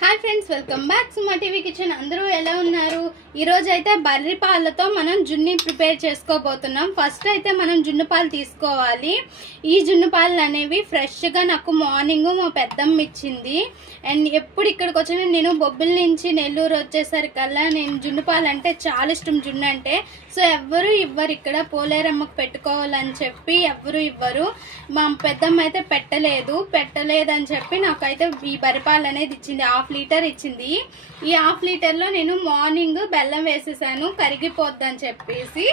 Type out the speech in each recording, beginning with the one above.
हाय friends welcome back Suma TV kitchen अंदरू ఎలా ఉన్నారు ఈ రోజు అయితే బర్రి పాలతో మనం జున్ని ప్రిపేర్ చేసుకోబోతున్నాం ఫస్ట్ అయితే మనం జున్ను పాలు తీసుకోవాలి ఈ జున్ను పాలు అనేవి ఫ్రెష్ గా నాకు మార్నింగ్ మా పెద్దమ్మ ఇచ్చింది అండ్ ఎప్పుడు ఇక్కడికి వచ్చినా నేను బొబ్బిలి నుంచి నెల్లూరు వచ్చేసరికల్లా నేను జున్ను పాలు అంటే చాలా ఇష్టం జున్ను అంటే సో ఎవ్వరు ఇవ్వరు ఇక్కడ పోలేరమ్మకు పెట్టుకోవాలని చెప్పి ఎవ్వరు ఇవ్వరు మా పెద్దమ్మ అయితే పెట్టలేదని చెప్పి నాకైతే ఈ బర్రి పాలు అనేది ఇచ్చింది హాఫ్ లీటర్ ఇచ్చింది ఈ హాఫ్ లీటర్ లో నేను మార్నింగ్ బెల్లం వేసేసాను కరిగిపోద్దని చెప్పేసి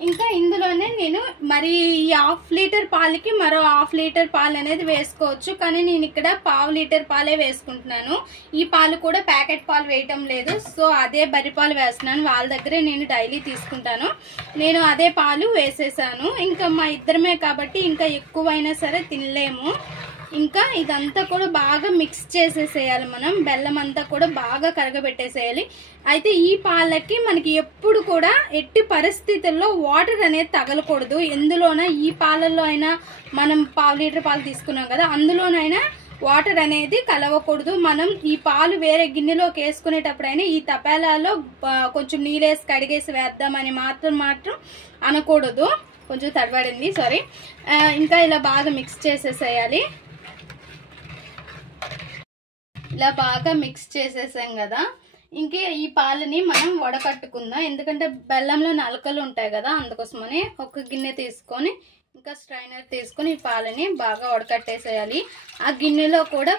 ఇంకా ఇందులోనే నేను మరి ఈ హాఫ్ లీటర్ పాలకి మరో హాఫ్ లీటర్ పాలు అనేది వేసుకోవచ్చు కానీ నేను ఇక్కడ పావు లీటర్ పాలే వేసుకుంటున్నాను ఈ పాలు కూడా ప్యాకెట్ పాలు వేయటం లేదు సో అదే బర్రి పాలు వేస్తున్నాను వాళ్ళ దగ్గరే నేను డైలీ తీసుకుంటాను నేను అదే పాలు వేసేసాను ఇంకా మా ఇద్దరమే కాబట్టి ఇంకా ఎక్కువైనా సరే తినలేము ఇంకా ఇదంతా కూడా బాగా మిక్స్ చేసేసేయాలి మనం బెల్లం అంతా కూడా బాగా కరగబెట్టేసేయాలి అయితే ఈ పాలకి మనకి ఎప్పుడు కూడా ఎట్టి పరిస్థితుల్లో వాటర్ అనేది తగలకూడదు ఎందులోనా ఈ పాలల్లో అయినా మనం పావు లీటర్ పాలు తీసుకున్నాం కదా అందులోనైనా వాటర్ అనేది కలవకూడదు మనం ఈ పాలు వేరే గిన్నెలోకి వేసుకునేటప్పుడైనా ఈ తపేలాలో కొంచెం నీళ్ళేసి కడిగేసి వేద్దామని మాత్రం అనకూడదు కొంచెం తడబడింది సారీ ఇంకా ఇలా బాగా మిక్స్ చేసేసేయాలి ఇలా బాగా మిక్స్ చేసేసాం కదా ఇంకే ఈ పాలని మనం వడకట్టుకుందాం ఎందుకంటే బెల్లంలో నలకలు ఉంటాయి కదా అందుకోసమని ఒక గిన్నె తీసుకొని ఇంకా స్ట్రైనర్ తీసుకొని ఈ పాలని బాగా వడకట్టేసేయాలి ఆ గిన్నెలో కూడా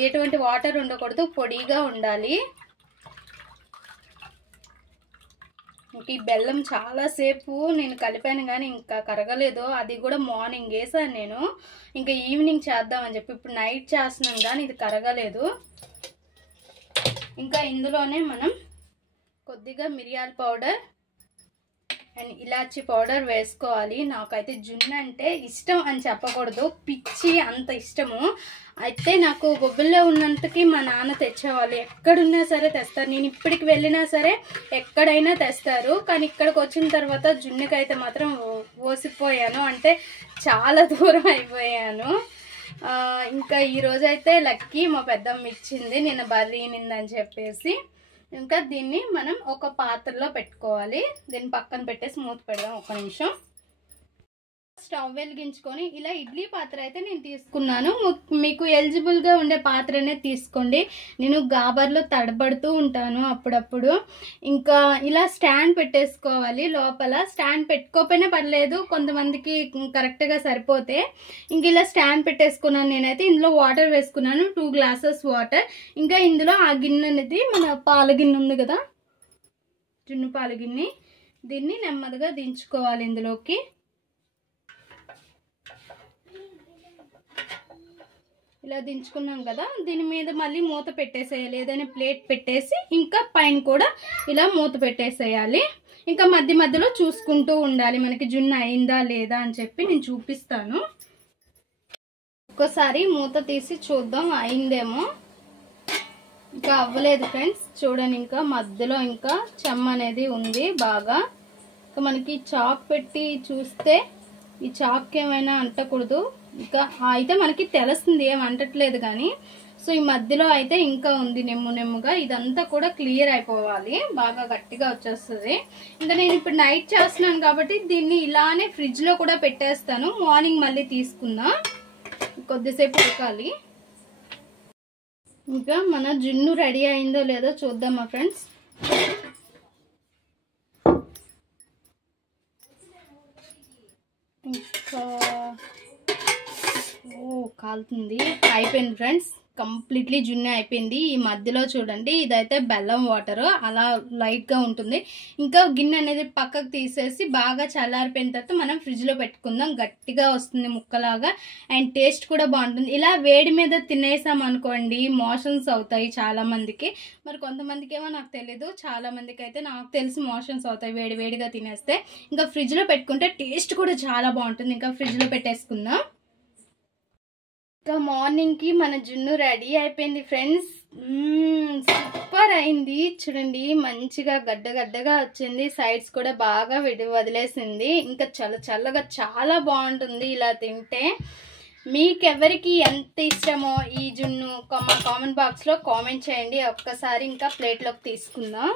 ఎటువంటి వాటర్ ఉండకూడదు పొడిగా ఉండాలి ఈ బెల్లం చాలా సేపు నేను కలిపాను కానీ ఇంకా కరగలేదు అది కూడా మార్నింగ్ వేసాను నేను ఇంకా ఈవినింగ్ చేద్దామని చెప్పి ఇప్పుడు నైట్ చేస్తున్నాను కానీ ఇది కరగలేదు ఇంకా ఇందులోనే మనం కొద్దిగా మిరియాల పౌడర్ అండ్ ఇలాచీ పౌడర్ వేసుకోవాలి నాకైతే జున్ను అంటే ఇష్టం అని చెప్పకూడదు పిచ్చి అంత ఇష్టము అయితే నాకు బొబ్బిల్లో ఉన్నంతకి మా నాన్న తెచ్చేవాళ్ళు ఎక్కడున్నా సరే తెస్తారు నేను ఇప్పటికి వెళ్ళినా సరే ఎక్కడైనా తెస్తారు కానీ ఇక్కడికి వచ్చిన తర్వాత జున్నుకైతే మాత్రం ఓసిపోయాను అంటే చాలా దూరం అయిపోయాను ఇంకా ఈరోజైతే లక్కీ మా పెద్దమ్మ ఇచ్చింది నిన్న బర్రీనిందని చెప్పేసి ఇంకా దీన్ని మనం ఒక పాత్రలో పెట్టుకోవాలి దీన్ని పక్కన పెట్టేసి మూత పెడదాం ఒక నిమిషం స్టవ్ వెలిగించుకొని ఇలా ఇడ్లీ పాత్ర అయితే నేను తీసుకున్నాను మీకు ఎలిజిబుల్ గా ఉండే పాత్రనే తీసుకోండి నేను గాబర్లో తడబడుతూ ఉంటాను అప్పుడప్పుడు ఇంకా ఇలా స్టాండ్ పెట్టేసుకోవాలి లోపల స్టాండ్ పెట్టుకోకపోయినా పర్లేదు కొంతమందికి కరెక్ట్ గా సరిపోతే ఇంక ఇలా స్టాండ్ పెట్టేసుకున్నాను నేనైతే ఇందులో వాటర్ వేసుకున్నాను 2 గ్లాసెస్ వాటర్ ఇంకా ఇందులో ఆ గిన్నె అనేది మన పాల గిన్నె ఉంది కదా జున్ను పాల గిన్నె దీన్ని నెమ్మదిగా దించుకోవాలి ఇందులోకి ఇలా దించుకున్నాం కదా దీని మీద మళ్ళీ మూత పెట్టేసేయాలి ఏదైనా ప్లేట్ పెట్టేసి ఇంకా పైన కూడా ఇలా మూత పెట్టేసేయాలి ఇంకా మధ్య మధ్యలో చూసుకుంటూ ఉండాలి మనకి జున్ను అయిందా లేదా అని చెప్పి నేను చూపిస్తాను ఒక్కసారి మూత తీసి చూద్దాం అయిందేమో ఇంకా అవ్వలేదు ఫ్రెండ్స్ చూడండి ఇంకా మధ్యలో ఇంకా చెమ్మ అనేది ఉంది బాగా ఇంకా మనకి చాక్ పెట్టి చూస్తే ఈ చాక్ ఏమైనా అంటకూడదు ఇంకా అయితే మనకి తెలుస్తుంది ఏం అంటట్లేదు కానీ సో ఈ మధ్యలో అయితే ఇంకా ఉంది నెమ్ముగా ఇదంతా కూడా క్లియర్ అయిపోవాలి బాగా గట్టిగా వచ్చేస్తుంది ఇంకా నేను ఇప్పుడు నైట్ చేస్తున్నాను కాబట్టి దీన్ని ఇలానే ఫ్రిడ్జ్ లో కూడా పెట్టేస్తాను మార్నింగ్ మళ్ళీ తీసుకుందాం కొద్దిసేపు ఉడకాలి ఇంకా మన జున్ను రెడీ అయిందో లేదో చూద్దామా ఫ్రెండ్స్ ఇంకా కాలుతుంది అయిపోయింది ఫ్రెండ్స్ కంప్లీట్లీ జున్ను అయిపోయింది ఈ మధ్యలో చూడండి ఇదైతే బెల్లం వాటర్ అలా లైట్ గా ఉంటుంది ఇంకా గిన్నె అనేది పక్కకు తీసేసి బాగా చల్లారిపోయిన తర్వాత మనం ఫ్రిడ్జ్ లో పెట్టుకుందాం గట్టిగా వస్తుంది ముక్కలాగా అండ్ టేస్ట్ కూడా బాగుంటుంది ఇలా వేడి మీద తినేసాం అనుకోండి మోషన్స్ అవుతాయి చాలా మందికి మరి కొంతమందికి ఏమో నాకు తెలీదు చాలా మందికి అయితే నాకు తెలిసి మోషన్స్ అవుతాయి వేడిగా తినేస్తే ఇంకా ఫ్రిడ్జ్ లో పెట్టుకుంటే టేస్ట్ కూడా చాలా బాగుంటుంది ఇంకా ఫ్రిడ్జ్ లో పెట్టేసుకుందాం ఇంకా మార్నింగ్ కి మన జున్ను రెడీ అయిపోయింది ఫ్రెండ్స్ సూపర్ అయింది చూడండి మంచిగా గడ్డగా వచ్చింది సైడ్స్ కూడా బాగా వదిలేసింది ఇంకా చల్లగా చాలా బాగుంటుంది ఇలా తింటే మీకెవరికి ఎంత ఇష్టమో ఈ జున్ను మా కామెంట్ బాక్స్లో కామెంట్ చేయండి. ఒక్కసారి ఇంకా ప్లేట్లోకి తీసుకుందాం.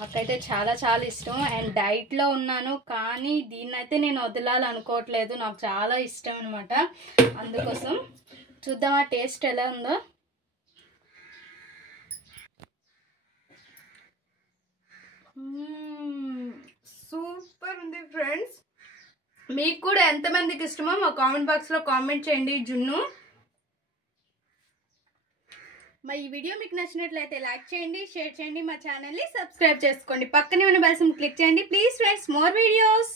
నాకైతే చాలా చాలా ఇష్టం అండ్ డైట్లో ఉన్నాను, కానీ దీన్నైతే నేను వదలాలనుకోవట్లేదు. నాకు చాలా ఇష్టం అనమాట. అందుకోసం చూద్దామా టేస్ట్ ఎలా ఉందో. సూపర్ ఉంది ఫ్రెండ్స్. మీకు కూడా ఎంతమందికి ఇష్టమో మా కామెంట్ బాక్స్లో కామెంట్ చేయండి జున్ను. ఈ వీడియో మీకు నచ్చినట్లయితే లైక్ చేయండి, షేర్ చేయండి, మా ఛానల్ని సబ్స్క్రైబ్ చేసుకోండి. పక్కనే ఉన్న బెల్ సింబల్ క్లిక్ చేయండి ప్లీజ్ ఫ్రెండ్స్. More videos.